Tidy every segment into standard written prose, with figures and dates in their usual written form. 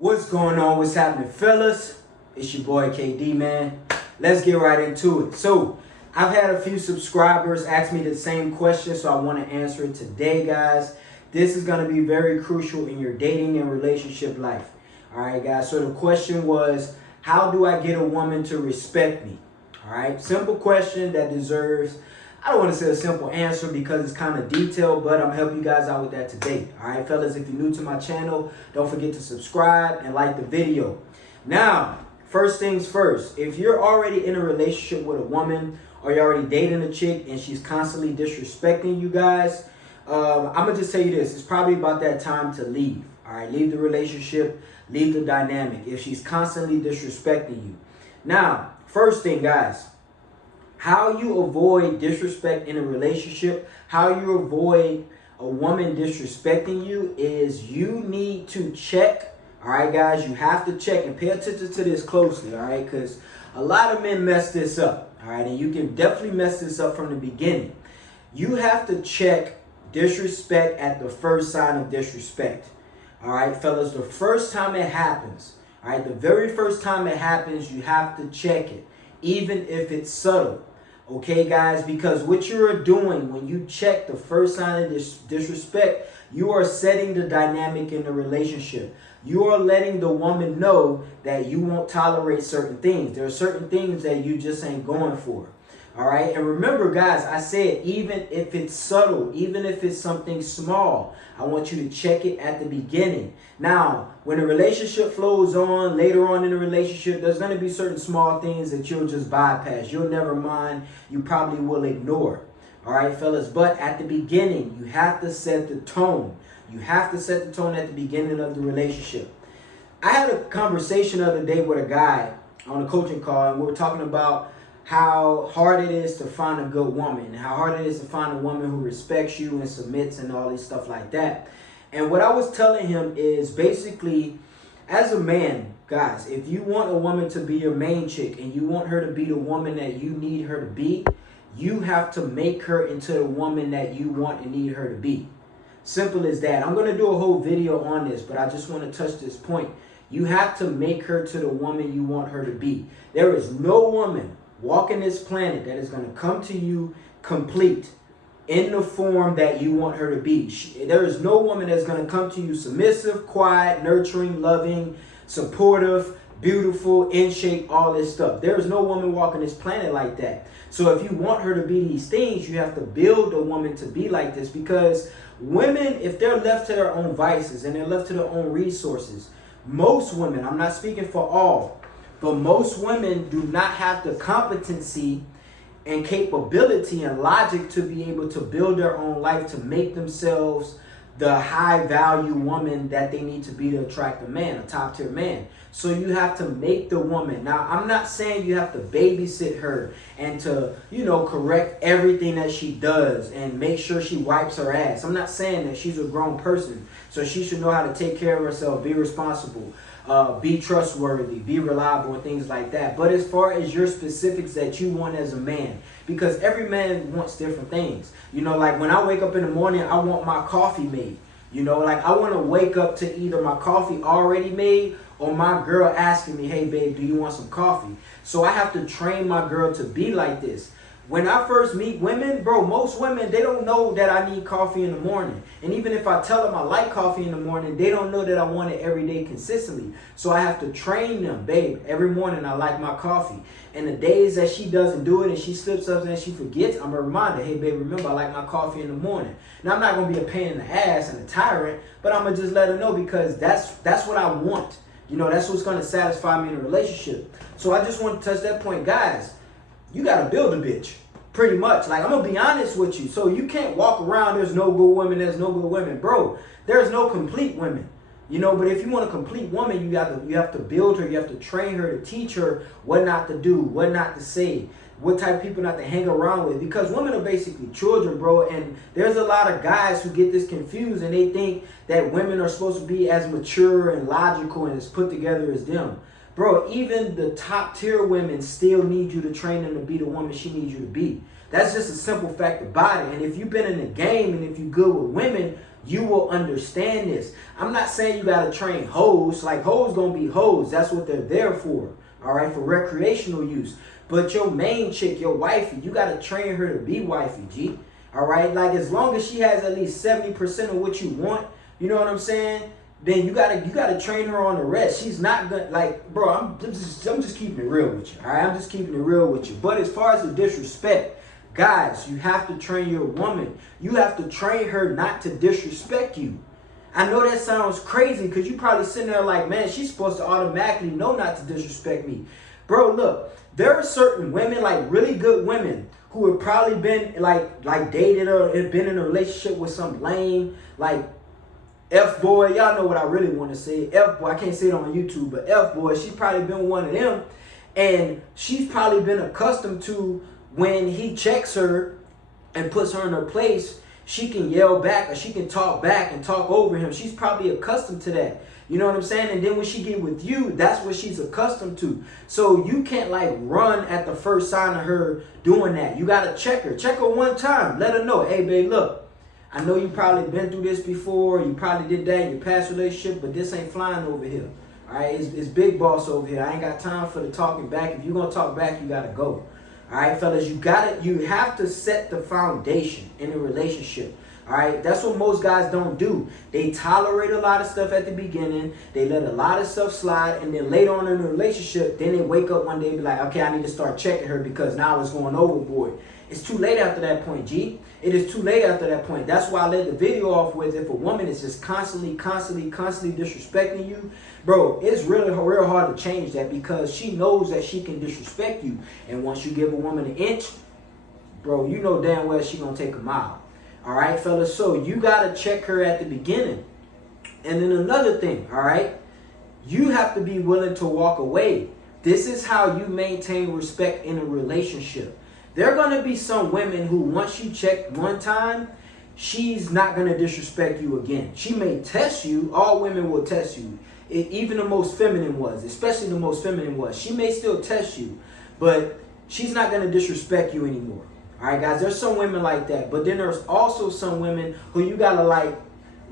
What's going on? What's happening, fellas? It's your boy KD, man. Let's get right into it. So, I've had a few subscribers ask me the same question, so I want to answer it today, guys. This is going to be very crucial in your dating and relationship life. All right, guys. So, the question was, how do I get a woman to respect me? All right, simple question that deserves, I don't want to say a simple answer because it's kind of detailed, but I'm going to help you guys out with that today. All right, fellas, if you're new to my channel, don't forget to subscribe and like the video. Now, first things first, if you're already in a relationship with a woman or you're already dating a chick and she's constantly disrespecting you guys, I'm going to just tell you this. It's probably about that time to leave. All right, leave the relationship, leave the dynamic if she's constantly disrespecting you. Now, first thing, guys, how you avoid disrespect in a relationship, how you avoid a woman disrespecting you is you need to check. All right, guys, you have to check and pay attention to this closely, all right, because a lot of men mess this up, all right, and you can definitely mess this up from the beginning. You have to check disrespect at the first sign of disrespect, all right, fellas. The first time it happens, all right, the very first time it happens, you have to check it, even if it's subtle. Okay, guys, because what you're doing when you check the first sign of disrespect, you are setting the dynamic in the relationship. You are letting the woman know that you won't tolerate certain things. There are certain things that you just ain't going for. All right. And remember, guys, I said even if it's subtle, even if it's something small, I want you to check it at the beginning. Now, when the relationship flows on, later on in the relationship, there's going to be certain small things that you'll just bypass. You'll never mind. You probably will ignore. All right, fellas. But at the beginning, you have to set the tone. You have to set the tone at the beginning of the relationship. I had a conversation the other day with a guy on a coaching call, and we were talking about how hard it is to find a good woman, and how hard it is to find a woman who respects you and submits and all this stuff like that. And what I was telling him is basically, as a man, guys, if you want a woman to be your main chick and you want her to be the woman that you need her to be, you have to make her into the woman that you want and need her to be. Simple as that. I'm going to do a whole video on this, but I just want to touch this point. You have to make her to the woman you want her to be. There is no woman walking this planet that is going to come to you complete in the form that you want her to be. There is no woman that's going to come to you submissive, quiet, nurturing, loving, supportive, beautiful, in shape, all this stuff. There is no woman walking this planet like that. So if you want her to be these things, you have to build a woman to be like this, because women, if they're left to their own vices and they're left to their own resources, most women, I'm not speaking for all, but most women do not have the competency and capability and logic to be able to build their own life, to make themselves the high value woman that they need to be to attract a man, a top tier man. So you have to make the woman. Now, I'm not saying you have to babysit her and to, correct everything that she does and make sure she wipes her ass. I'm not saying that. She's a grown person, so she should know how to take care of herself, be responsible, be trustworthy, be reliable, and things like that. But as far as your specifics that you want as a man, because every man wants different things. Like when I wake up in the morning, I want my coffee made. Like I want to wake up to either my coffee already made or my girl asking me, hey, babe, do you want some coffee? So I have to train my girl to be like this. When I first meet women, bro, most women, they don't know that I need coffee in the morning. And even if I tell them I like coffee in the morning, they don't know that I want it every day consistently. So I have to train them, babe, every morning I like my coffee. And the days that she doesn't do it and she slips up and she forgets, I'm a reminder, hey, babe, remember I like my coffee in the morning. Now, I'm not going to be a pain in the ass and a tyrant, but I'm going to just let her know, because that's what I want. That's what's going to satisfy me in a relationship. So I just want to touch that point, guys. You got to build a bitch, pretty much. Like, I'm going to be honest with you. So you can't walk around, there's no good women, there's no good women. Bro, there's no complete women. But if you want a complete woman, you have to build her, you have to train her, to teach her what not to do, what not to say, what type of people not to hang around with. Because women are basically children, bro. And there's a lot of guys who get this confused and they think that women are supposed to be as mature and logical and as put together as them. Bro, even the top tier women still need you to train them to be the woman she needs you to be. That's just a simple fact about it. And if you've been in the game and if you're good with women, you will understand this. I'm not saying you gotta train hoes. Like, hoes gonna be hoes. That's what they're there for. All right, for recreational use. But your main chick, your wifey, you gotta train her to be wifey, G. All right, like as long as she has at least 70% of what you want, you know what I'm saying? Then you gotta train her on the rest. She's not gonna, like, bro. I'm just keeping it real with you. All right, I'm just keeping it real with you. But as far as the disrespect, guys, you have to train your woman. You have to train her not to disrespect you. I know that sounds crazy because you probably sitting there like, man, she's supposed to automatically know not to disrespect me. Bro, look, there are certain women, like really good women, who have probably been like dated or have been in a relationship with some lame, like F-boy. Y'all know what I really want to say. F-boy, I can't say it on YouTube, but F-boy, she's probably been one of them. And she's probably been accustomed to when he checks her and puts her in her place, she can yell back or she can talk back and talk over him. She's probably accustomed to that. You know what I'm saying? And then when she get with you, that's what she's accustomed to. So you can't like run at the first sign of her doing that. You got to check her. Check her one time. Let her know, hey, babe, look, I know you probably been through this before. You probably did that in your past relationship, but this ain't flying over here. All right? It's big boss over here. I ain't got time for the talking back. If you're going to talk back, you got to go. All right, fellas, you have to set the foundation in a relationship. All right, that's what most guys don't do. They tolerate a lot of stuff at the beginning. They let a lot of stuff slide, and then later on in the relationship, then they wake up one day and be like, okay, I need to start checking her because now it's going overboard. It's too late after that point, G. It is too late after that point. That's why I led the video off with, if a woman is just constantly disrespecting you, bro, it's really real hard to change that because she knows that she can disrespect you. And once you give a woman an inch, bro, you know damn well she gonna take a mile. All right, fellas, so you gotta check her at the beginning. And then another thing, all right, you have to be willing to walk away. This is how you maintain respect in a relationship. There are going to be some women who, once you check one time, she's not going to disrespect you again. She may test you. All women will test you. Even the most feminine ones, especially the most feminine ones. She may still test you, but she's not going to disrespect you anymore. All right, guys, there's some women like that. But then there's also some women who you got to, like,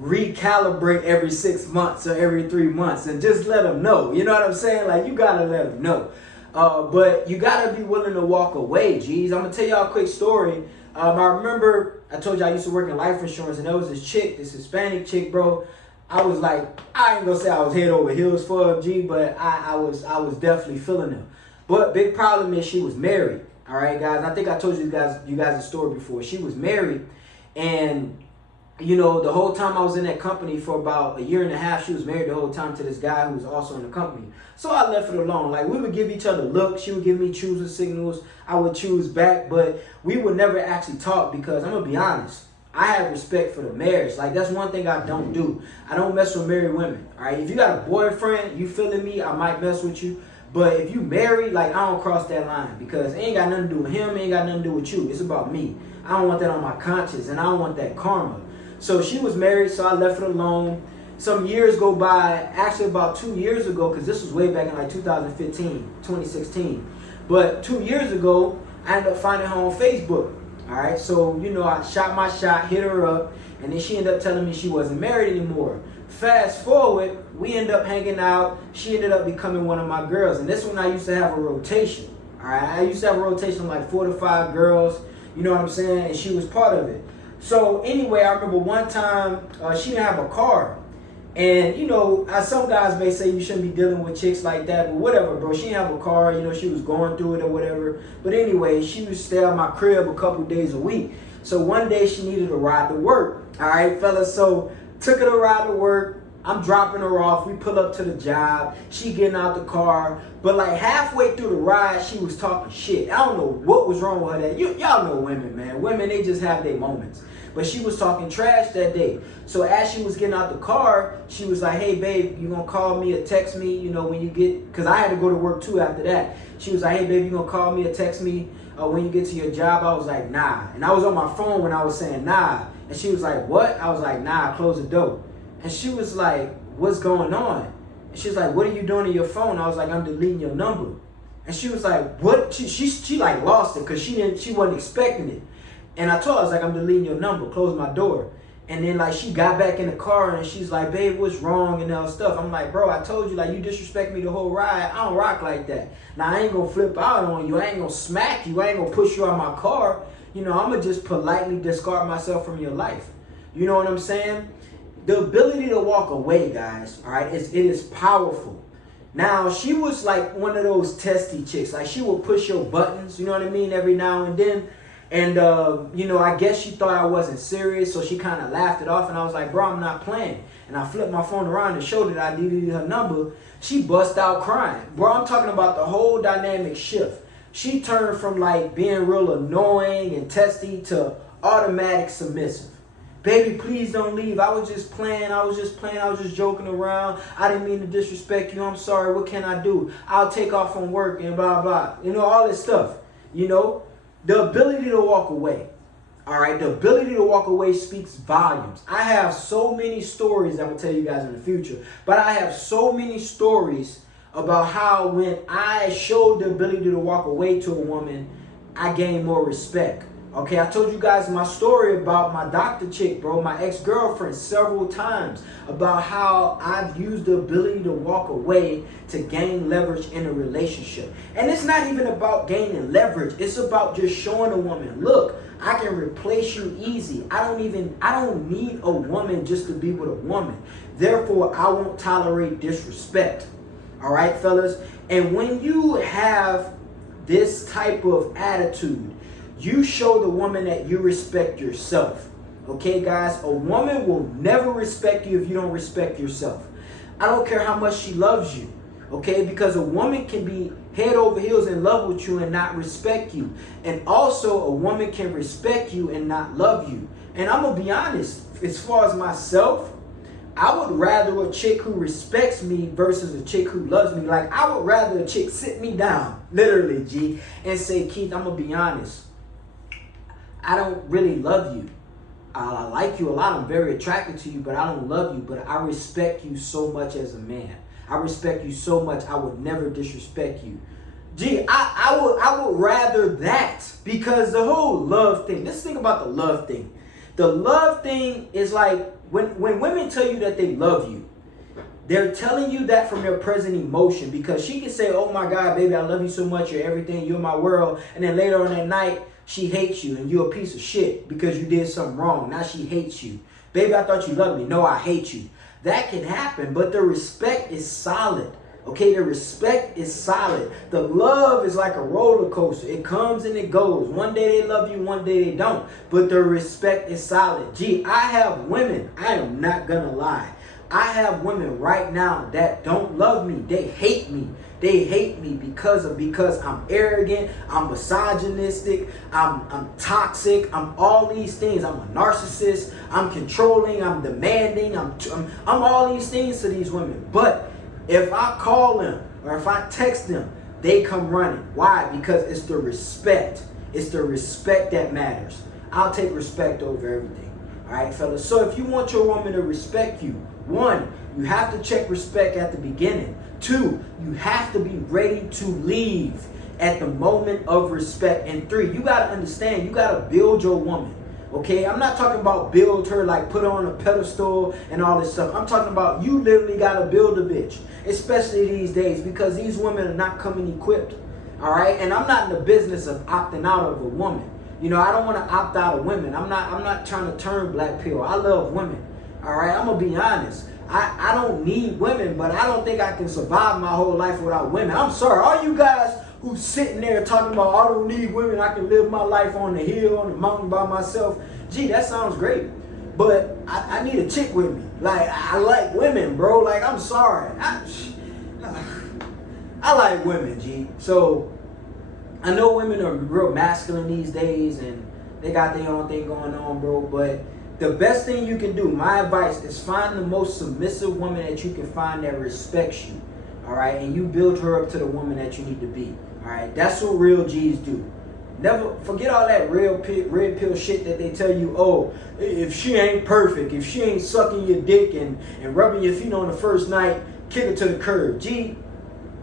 recalibrate every 6 months or every 3 months and just let them know. You know what I'm saying? Like, you got to let them know. But you got to be willing to walk away, G's. I'm going to tell y'all a quick story. I remember I told you I used to work in life insurance, and there was this chick, this Hispanic chick, bro. I was like, I ain't going to say I was head over heels for her, G, but I was definitely feeling her. But big problem is she was married. All right, guys. I think I told you guys a story before. She was married, and you know, the whole time I was in that company for about 1.5 years, she was married the whole time to this guy who was also in the company. So I left it alone. Like, we would give each other looks. She would give me choosing signals. I would choose back. But we would never actually talk because, I'm going to be honest, I have respect for the marriage. Like, that's one thing I don't do. I don't mess with married women. All right? If you got a boyfriend, you feeling me, I might mess with you. But if you married, like, I don't cross that line because it ain't got nothing to do with him. It ain't got nothing to do with you. It's about me. I don't want that on my conscience, and I don't want that karma. So she was married, so I left it alone. Some years go by, actually about 2 years ago, because this was way back in like 2016. But 2 years ago, I ended up finding her on Facebook. All right, so, you know, I shot my shot, hit her up, and then she ended up telling me she wasn't married anymore. Fast forward, we ended up hanging out. She ended up becoming one of my girls. And this one, I used to have a rotation. All right, I used to have a rotation of like 4 to 5 girls. You know what I'm saying? And she was part of it. So anyway, I remember one time she didn't have a car. And, you know, some guys may say you shouldn't be dealing with chicks like that, but whatever, bro. She didn't have a car. You know, she was going through it or whatever. But anyway, she would stay at my crib a couple days a week. So one day she needed a ride to work. All right, fellas. So took her to ride to work. I'm dropping her off. We pull up to the job. She getting out the car. But like halfway through the ride, she was talking shit. I don't know what was wrong with her. Y'all know women, man. Women, they just have their moments. But she was talking trash that day. So as she was getting out the car, she was like, hey, babe, you going to call me or text me, you know, when you get, because I had to go to work too after that. She was like, hey, babe, you going to call me or text me when you get to your job? I was like, nah. And I was on my phone when I was saying nah. And she was like, what? I was like, nah, close the door. And she was like, what's going on? And she was like, what are you doing on your phone? I was like, I'm deleting your number. And she was like, what? She like lost it because she wasn't expecting it. And I told her, I was like, I'm deleting your number, close my door. And then like she got back in the car and she's like, babe, what's wrong and all stuff. I'm like, bro, I told you, like, you disrespect me the whole ride. I don't rock like that. Now I ain't gonna flip out on you. I ain't gonna smack you. I ain't gonna push you out my car. You know, I'm gonna just politely discard myself from your life. You know what I'm saying? The ability to walk away, guys, all right, it is powerful. Now, she was like one of those testy chicks. Like, she would push your buttons, you know what I mean, every now and then. And, you know, I guess she thought I wasn't serious, so she kind of laughed it off. And I was like, bro, I'm not playing. And I flipped my phone around and showed that I deleted her number. She bust out crying. Bro, I'm talking about the whole dynamic shift. She turned from, like, being real annoying and testy to automatic submissive. Baby, please don't leave. I was just playing. I was just joking around. I didn't mean to disrespect you. I'm sorry. What can I do? I'll take off from work and blah, blah. You know, all this stuff, you know. The ability to walk away, all right? The ability to walk away speaks volumes. I have so many stories I will tell you guys in the future, but I have so many stories about how when I showed the ability to walk away to a woman, I gained more respect. Okay, I told you guys my story about my doctor chick, bro, my ex-girlfriend, several times, about how I've used the ability to walk away to gain leverage in a relationship. And it's not even about gaining leverage. It's about just showing a woman, look, I can replace you easy. I don't need a woman just to be with a woman. Therefore, I won't tolerate disrespect. All right, fellas? And when you have this type of attitude, you show the woman that you respect yourself. Okay, guys? A woman will never respect you if you don't respect yourself. I don't care how much she loves you. Okay? Because a woman can be head over heels in love with you and not respect you. And also, a woman can respect you and not love you. And I'm going to be honest, as far as myself, I would rather a chick who respects me versus a chick who loves me. Like, I would rather a chick sit me down, literally, G, and say, Keith, I'm going to be honest. I don't really love you. I like you a lot. I'm very attracted to you, but I don't love you. But I respect you so much as a man. I respect you so much, I would never disrespect you. Gee, I would rather that, because the whole love thing, let's think about the love thing. The love thing is like, when women tell you that they love you, they're telling you that from their present emotion, because she can say, oh my God, baby, I love you so much, you're everything, you're my world. And then later on that night, she hates you and you're a piece of shit because you did something wrong. Now she hates you. Baby, I thought you loved me. No, I hate you. That can happen, but the respect is solid. Okay, the respect is solid. The love is like a roller coaster. It comes and it goes. One day they love you, one day they don't. But the respect is solid. Gee, I have women, I am not gonna lie, I have women right now that don't love me. They hate me. They hate me because I'm arrogant, I'm misogynistic, I'm toxic, I'm all these things. I'm a narcissist, I'm controlling, I'm demanding, I'm all these things to these women. But if I call them or if I text them, they come running. Why? Because it's the respect. It's the respect that matters. I'll take respect over everything. All right, fellas? So if you want your woman to respect you, 1, you have to check respect at the beginning. 2, you have to be ready to leave at the moment of respect. And 3, you got to understand, you got to build your woman. Okay, I'm not talking about build her, like put her on a pedestal and all this stuff. I'm talking about you literally got to build a bitch, especially these days, because these women are not coming equipped. All right, and I'm not in the business of opting out of a woman. You know, I don't want to opt out of women. I'm not trying to turn black pill. I love women. All right, I'm gonna be honest. I don't need women, but I don't think I can survive my whole life without women. I'm sorry, all you guys who's sitting there talking about I don't need women, I can live my life on the hill, on the mountain by myself. Gee, that sounds great, but I need a chick with me. Like, I like women, bro. Like, I'm sorry, I like women, G. So I know women are real masculine these days and they got their own thing going on, bro, but the best thing you can do, my advice, is find the most submissive woman that you can find that respects you, all right? And you build her up to the woman that you need to be, all right? That's what real G's do. Never forget all that red pill shit that they tell you, oh, if she ain't perfect, if she ain't sucking your dick and rubbing your feet on the first night, kick her to the curb. G,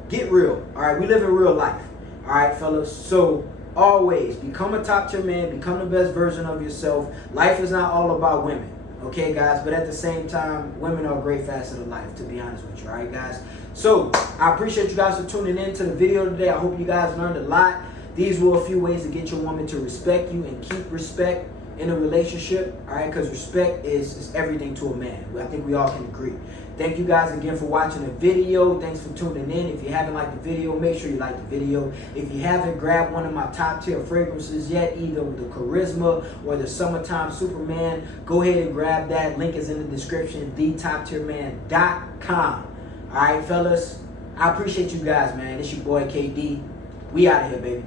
get real, all right? We live in real life, all right, fellas? So always become a top tier man, become the best version of yourself. Life is not all about women, Okay, guys, but at the same time, women are a great facet of life, to be honest with you, all right, guys? So, I appreciate you guys for tuning in to the video today. I hope you guys learned a lot. These were a few ways to get your woman to respect you and keep respect in a relationship, all right? Because respect is everything to a man. I think we all can agree. Thank you guys again for watching the video. Thanks for tuning in. If you haven't liked the video, make sure you like the video. If you haven't grabbed one of my top tier fragrances yet, either the Charisma or the Summertime Superman, go ahead and grab that. Link is in the description, thetoptierman.com. All right, fellas, I appreciate you guys, man. It's your boy KD. We out of here, baby.